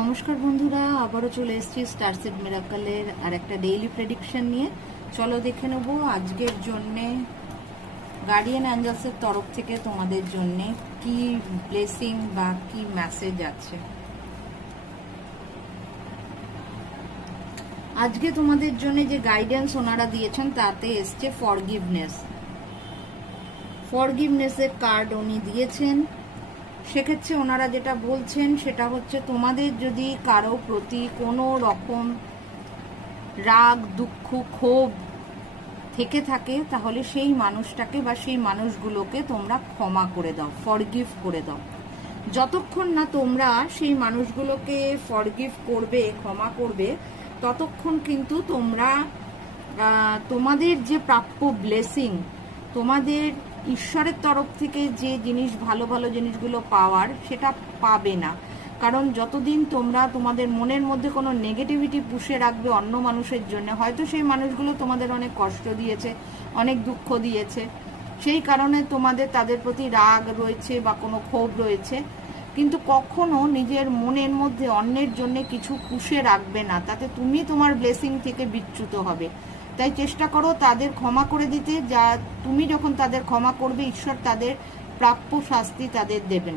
নমস্কার বন্ধুরা, আবারও চলে এসেছি স্টারসেট মিরাকলের আর একটা ডেইলি প্রেডিকশন নিয়ে। চলো দেখে নেব আজকের জন্যে গার্ডিয়ান অ্যাঞ্জেলসের তরফ থেকে তোমাদের জন্যে কি ব্লেসিং বা কি মেসেজ আছে। আজকে তোমাদের জন্য যে গাইডেন্স ওনারা দিয়েছেন তাতে এসছে ফরগিভনেসের কার্ড উনি দিয়েছেন। সেক্ষেত্রে ওনারা যেটা বলছেন সেটা হচ্ছে, তোমাদের যদি কারো প্রতি কোনো রকম রাগ, দুঃখ, ক্ষোভ থেকে থাকে, তাহলে সেই মানুষটাকে বা সেই মানুষগুলোকে তোমরা ক্ষমা করে দাও, ফরগিভ করে দাও। যতক্ষণ না তোমরা সেই মানুষগুলোকে ফরগিভ করবে, ক্ষমা করবে, ততক্ষণ কিন্তু তোমরা তোমাদের যে প্রাপ্য ব্লেসিং, তোমাদের ঈশ্বরের তরফ থেকে যে জিনিস, ভালো ভালো জিনিসগুলো পাওয়ার, সেটা পাবে না। কারণ যতদিন তোমরা তোমাদের মনের মধ্যে কোনো নেগেটিভিটি পুষে রাখবে অন্য মানুষের জন্য, হয়তো সেই মানুষগুলো তোমাদের অনেক কষ্ট দিয়েছে, অনেক দুঃখ দিয়েছে, সেই কারণে তোমাদের তাদের প্রতি রাগ রয়েছে বা কোনো ক্ষোভ রয়েছে, কিন্তু কখনো নিজের মনের মধ্যে অন্যের জন্য কিছু পুষে রাখবে না, তাতে তুমি তোমার ব্লেসিং থেকে বিচ্যুত হবে। তাই চেষ্টা করো তাদের ক্ষমা করে দিতে। যা তুমি যখন তাদের ক্ষমা করবে, ঈশ্বর তাদের প্রাপ্য শাস্তি তাদের দেবেন।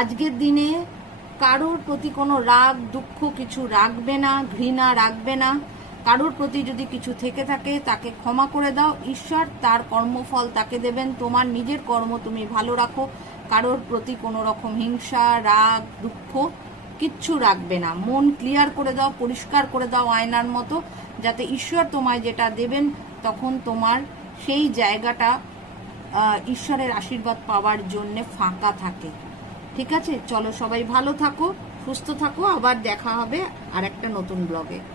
আজকের দিনে কারোর প্রতি কোনো রাগ, দুঃখ কিছু রাখবে না, ঘৃণা রাখবে না। কারোর প্রতি যদি কিছু থেকে থাকে তাকে ক্ষমা করে দাও, ঈশ্বর তার কর্মফল তাকে দেবেন। তোমার নিজের কর্ম তুমি ভালো রাখো, কারোর প্রতি কোনো রকম হিংসা, রাগ, দুঃখ কিচ্ছু রাখবে না। মন ক্লিয়ার করে দাও, পরিষ্কার করে দাও আয়নার মতো, যাতে ঈশ্বর তোমায় যেটা দেবেন তখন তোমার সেই জায়গাটা ঈশ্বরের আশীর্বাদ পাওয়ার জন্য ফাঁকা থাকে। ঠিক আছে, চলো সবাই ভালো থাকো, সুস্থ থাকো, আবার দেখা হবে আর একটা নতুন ব্লগে।